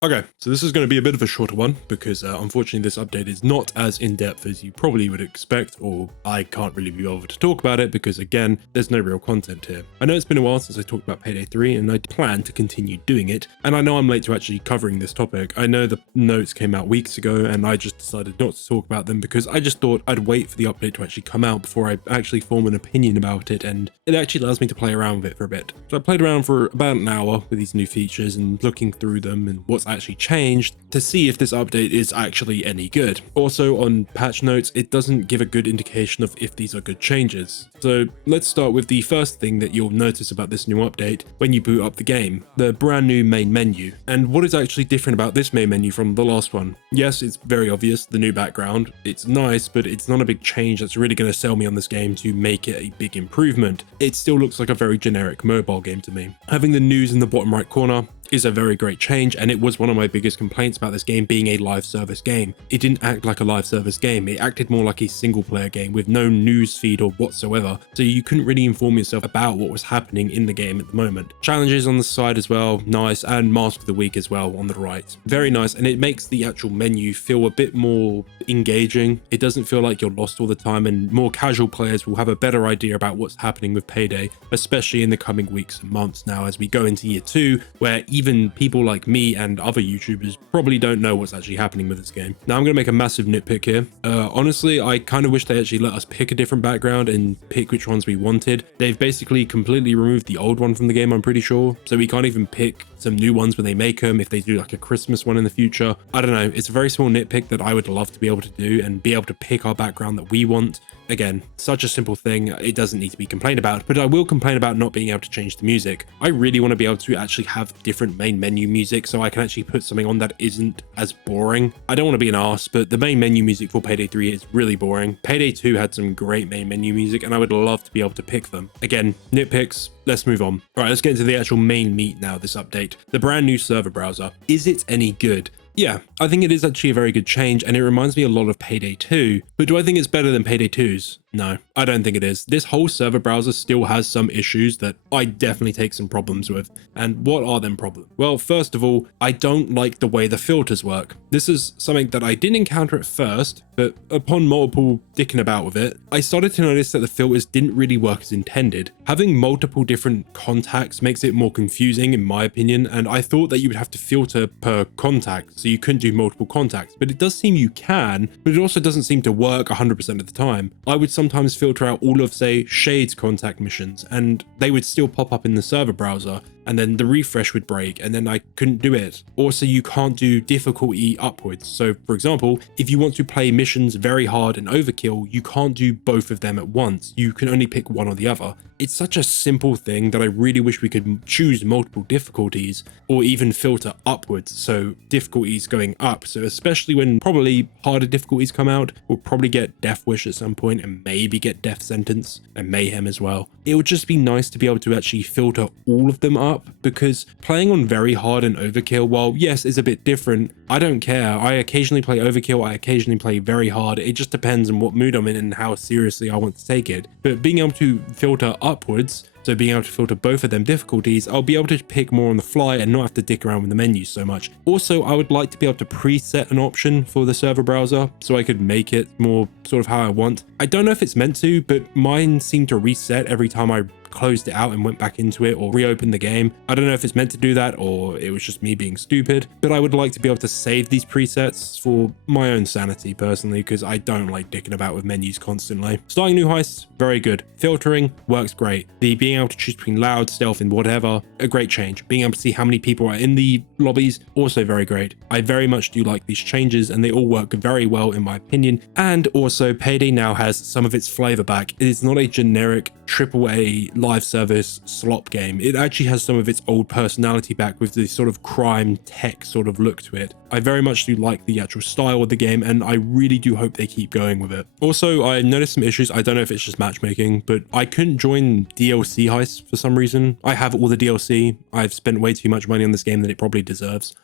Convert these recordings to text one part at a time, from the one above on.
Okay, so this is going to be a bit of a shorter one because unfortunately this update is not as in-depth as you probably would expect, or I can't really be able to talk about it because again, there's no real content here. I know it's been a while since I talked about Payday 3 and I plan to continue doing it, and I know I'm late to actually covering this topic. I know the notes came out weeks ago and I just decided not to talk about them because I just thought I'd wait for the update to actually come out before I actually form an opinion about it, and it actually allows me to play around with it for a bit. So I played around for about an hour with these new features and looking through them and what's actually changed to see if this update is actually any good. Also on patch notes, it doesn't give a good indication of if these are good changes. So let's start with the first thing that you'll notice about this new update when you boot up the game, the brand new main menu. And what is actually different about this main menu from the last one? Yes, it's very obvious, the new background. It's nice, but it's not a big change that's really going to sell me on this game to make it a big improvement. It still looks like a very generic mobile game to me. Having the news in the bottom right corner is a very great change, and it was one of my biggest complaints about this game being a live service game. It didn't act like a live service game, it acted more like a single player game with no news feed or whatsoever, so you couldn't really inform yourself about what was happening in the game at the moment. Challenges on the side as well, nice, and Mask of the Week as well on the right. Very nice, and it makes the actual menu feel a bit more engaging. It doesn't feel like you're lost all the time, and more casual players will have a better idea about what's happening with Payday, especially in the coming weeks and months now as we go into year 2, where even people like me and other YouTubers probably don't know what's actually happening with this game. Now I'm going to make a massive nitpick here. Honestly, I kind of wish they actually let us pick a different background and pick which ones we wanted. They've basically completely removed the old one from the game, I'm pretty sure. So we can't even pick some new ones when they make them, if they do like a Christmas one in the future. I don't know, it's a very small nitpick that I would love to be able to do and be able to pick our background that we want. Again, such a simple thing, it doesn't need to be complained about, but I will complain about not being able to change the music. I really want to be able to actually have different main menu music so I can actually put something on that isn't as boring. I don't want to be an arse, but the main menu music for Payday 3 is really boring. Payday 2 had some great main menu music and I would love to be able to pick them. Again, nitpicks, let's move on. All right, let's get into the actual main meat now, this update. The brand new server browser. Is it any good? Yeah, I think it is actually a very good change and it reminds me a lot of Payday 2, but do I think it's better than Payday 2's? No, I don't think it is. This whole server browser still has some issues that I definitely take some problems with. And what are them problems? Well, first of all, I don't like the way the filters work. This is something that I didn't encounter at first, but upon multiple dicking about with it, I started to notice that the filters didn't really work as intended. Having multiple different contacts makes it more confusing in my opinion, and I thought that you would have to filter per contact, so you couldn't do multiple contacts, but it does seem you can, but it also doesn't seem to work 100% of the time. I would sometimes filter out all of, say, Shade's contact missions, and they would still pop up in the server browser, and then the refresh would break, and then I couldn't do it. Also, you can't do difficulty upwards. So, for example, if you want to play missions very hard and overkill, you can't do both of them at once. You can only pick one or the other. It's such a simple thing that I really wish we could choose multiple difficulties or even filter upwards, so difficulties going up. So especially when probably harder difficulties come out, we'll probably get Death Wish at some point and maybe get Death Sentence and Mayhem as well. It would just be nice to be able to actually filter all of them up, because playing on very hard and overkill, while yes, is a bit different, I don't care. I occasionally play overkill, I occasionally play very hard. It just depends on what mood I'm in and how seriously I want to take it. But being able to filter upwards, so being able to filter both of them difficulties, I'll be able to pick more on the fly and not have to dick around with the menus so much. Also, I would like to be able to preset an option for the server browser so I could make it more sort of how I want. I don't know if it's meant to, but mine seemed to reset every time I closed it out and went back into it or reopened the game. I don't know if it's meant to do that or it was just me being stupid, but I would like to be able to save these presets for my own sanity personally, because I don't like dicking about with menus constantly. Starting new heists, very good. Filtering works great. The being able to choose between loud, stealth and whatever, a great change. Being able to see how many people are in the lobbies, also very great. I very much do like these changes and they all work very well in my opinion. And also Payday now has some of its flavor back. It is not a generic AAA live service slop game. It actually has some of its old personality back with this sort of crime tech sort of look to it. I very much do like the actual style of the game and I really do hope they keep going with it. Also, I noticed some issues. I don't know if it's just matchmaking, but I couldn't join DLC heists for some reason. I have all the DLC. I've spent way too much money on this game than it probably deserves.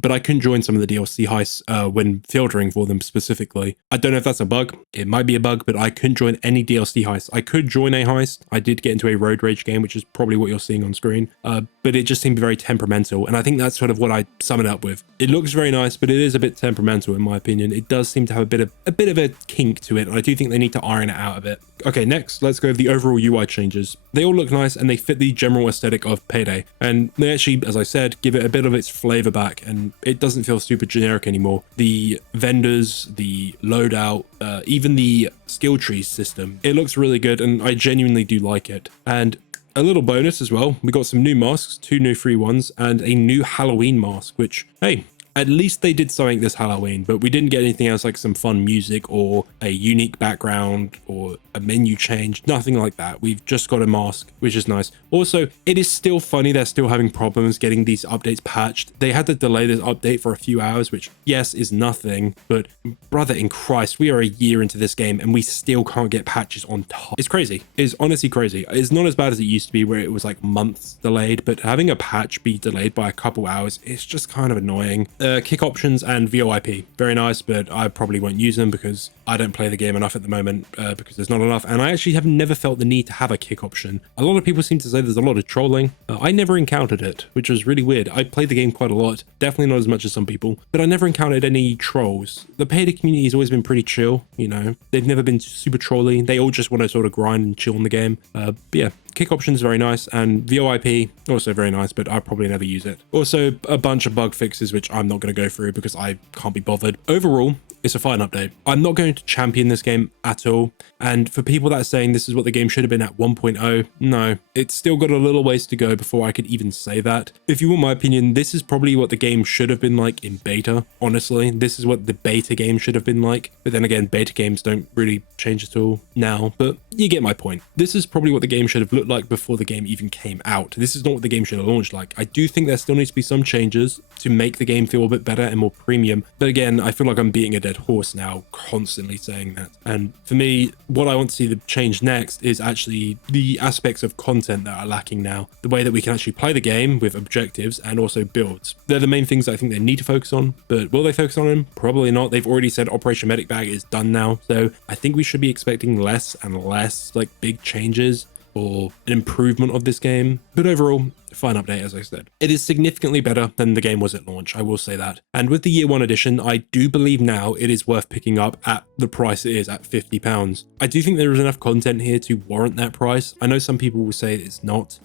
but I couldn't join some of the DLC heists when filtering for them specifically. I don't know if that's a bug. It might be a bug, but I couldn't join any DLC heists. I could join a heist. I did get into a road rage game, which is probably what you're seeing on screen, but it just seemed very temperamental, and I think that's sort of what I sum it up with. It looks very nice, but it is a bit temperamental in my opinion. It does seem to have a bit of a kink to it, and I do think they need to iron it out a bit. Okay, next, let's go over the overall UI changes. They all look nice and they fit the general aesthetic of PayDay, and they actually, as I said, give it a bit of its flavor back, and it doesn't feel super generic anymore. The vendors, the loadout, even the skill trees system, it looks really good, and I genuinely do like it. And a little bonus as well, we got some new masks, 2 new free ones, and a new Halloween mask, which, hey, at least they did something this Halloween, but we didn't get anything else like some fun music or a unique background or a menu change, nothing like that. We've just got a mask, which is nice. Also, it is still funny they're still having problems getting these updates patched. They had to delay this update for a few hours, which, yes, is nothing, but brother in Christ, we are a year into this game and we still can't get patches on time. It's crazy. It's honestly crazy. It's not as bad as it used to be where it was like months delayed, but having a patch be delayed by a couple hours, it's just kind of annoying. Kick options and VoIP, very nice, but I probably won't use them because I don't play the game enough at the moment, because there's not enough, and I actually have never felt the need to have a kick option. A lot of people seem to say there's a lot of trolling. I never encountered it, which was really weird. I played the game quite a lot, definitely not as much as some people, but I never encountered any trolls. The PayDay community has always been pretty chill, you know, they've never been super trolly. They all just want to sort of grind and chill in the game. But yeah, kick options very nice, and VoIP also very nice, but I probably never use it. Also, a bunch of bug fixes, which I'm not going to go through because I can't be bothered. Overall, it's a fine update. I'm not going to champion this game at all. And for people that are saying this is what the game should have been at 1.0, no, it's still got a little ways to go before I could even say that. If you want my opinion, this is probably what the game should have been like in beta. Honestly, this is what the beta game should have been like. But then again, beta games don't really change at all now, but you get my point. This is probably what the game should have looked like before the game even came out. This is not what the game should have launched like. I do think there still needs to be some changes to make the game feel a bit better and more premium. But again, I feel like I'm beating a dead horse now, constantly saying that. And for me, what I want to see the change next is actually the aspects of content that are lacking now. The way that we can actually play the game with objectives and also builds. They're the main things I think they need to focus on, but will they focus on them? Probably not. They've already said Operation Medic Bag is done now. So I think we should be expecting less and less like big changes or an improvement of this game. But overall, fine update, as I said. It is significantly better than the game was at launch, I will say that. And with the Year 1 edition, I do believe now it is worth picking up at the price it is at £50. I do think there is enough content here to warrant that price. I know some people will say it's not,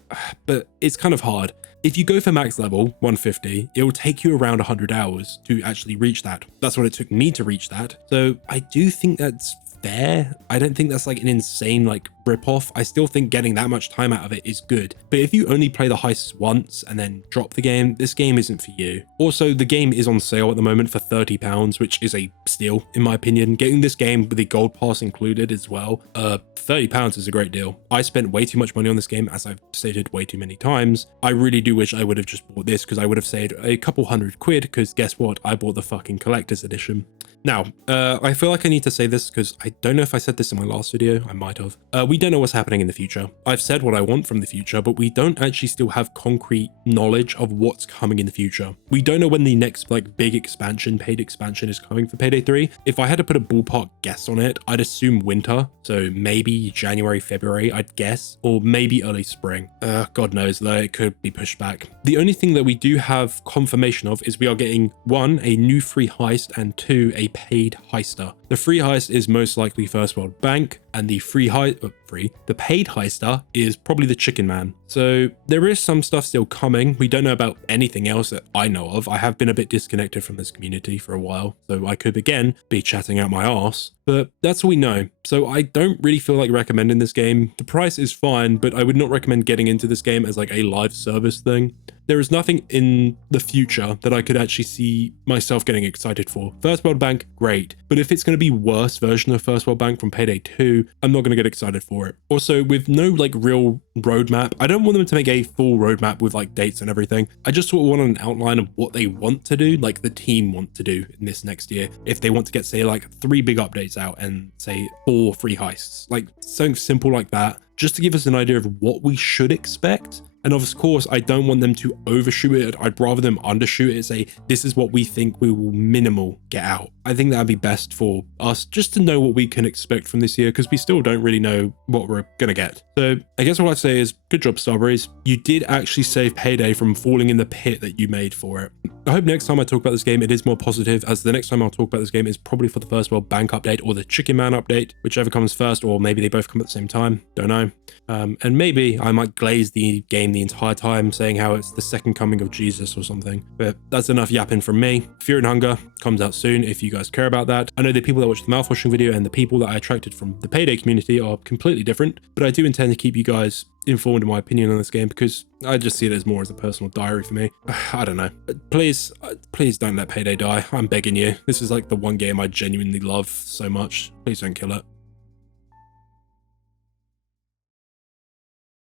but it's kind of hard. If you go for max level 150, it will take you around 100 hours to actually reach that. That's what it took me to reach that. So I do think that's fair. I don't think that's like an insane like rip-off. I still think getting that much time out of it is good. But if you only play the heists once and then drop the game, this game isn't for you. Also, the game is on sale at the moment for £30, which is a steal in my opinion. Getting this game with the gold pass included as well, £30 is a great deal. I spent way too much money on this game, as I've stated way too many times. I really do wish I would have just bought this because I would have saved a couple £100 because guess what? I bought the fucking collector's edition. Now, I feel like I need to say this because I don't know if I said this in my last video. I might have. We don't know what's happening in the future. I've said what I want from the future, but we don't actually still have concrete knowledge of what's coming in the future. We don't know when the next like big expansion, paid expansion is coming for Payday 3. If I had to put a ballpark guess on it, I'd assume winter. So maybe January, February, I'd guess, or maybe early spring. God knows, though, it could be pushed back. The only thing that we do have confirmation of is we are getting 1, a new free heist, and 2, a paid heister. The free heist is most likely First World Bank, and the the paid heister is probably the Chicken Man. So there is some stuff still coming. We don't know about anything else that I know of. I have been a bit disconnected from this community for a while, so I could again be chatting out my arse, but that's all we know. So I don't really feel like recommending this game. The price is fine, but I would not recommend getting into this game as like a live service thing. There is nothing in the future that I could actually see myself getting excited for. First World Bank, great. But if it's going to be worse version of First World Bank from Payday 2, I'm not going to get excited for it. Also, with no like real roadmap, I don't want them to make a full roadmap with like dates and everything. I just sort of want an outline of what they want to do, like the team want to do in this next year. If they want to get, say, like 3 big updates out and say 4 free heists, like something simple like that, just to give us an idea of what we should expect. And of course, I don't want them to overshoot it. I'd rather them undershoot it, say, this is what we think we will minimal get out. I think that'd be best for us just to know what we can expect from this year, because we still don't really know what we're gonna get. So I guess what I'd say is, good job, Starbreeze. You did actually save PayDay from falling in the pit that you made for it. I hope next time I talk about this game, it is more positive, as the next time I'll talk about this game is probably for the First World Bank update or the Chicken Man update, whichever comes first, or maybe they both come at the same time, don't know. And maybe I might glaze the game the entire time saying how it's the second coming of Jesus or something, but that's enough yapping from me. Fear and Hunger comes out soon if you guys care about that. I know the people that watch the mouthwashing video and the people that I attracted from the PayDay community are completely different, but I do intend to keep you guys informed in my opinion on this game, because I just see it as more as a personal diary for me. I don't know. Please don't let PayDay die. I'm begging you. This is like the one game I genuinely love so much. Please don't kill it.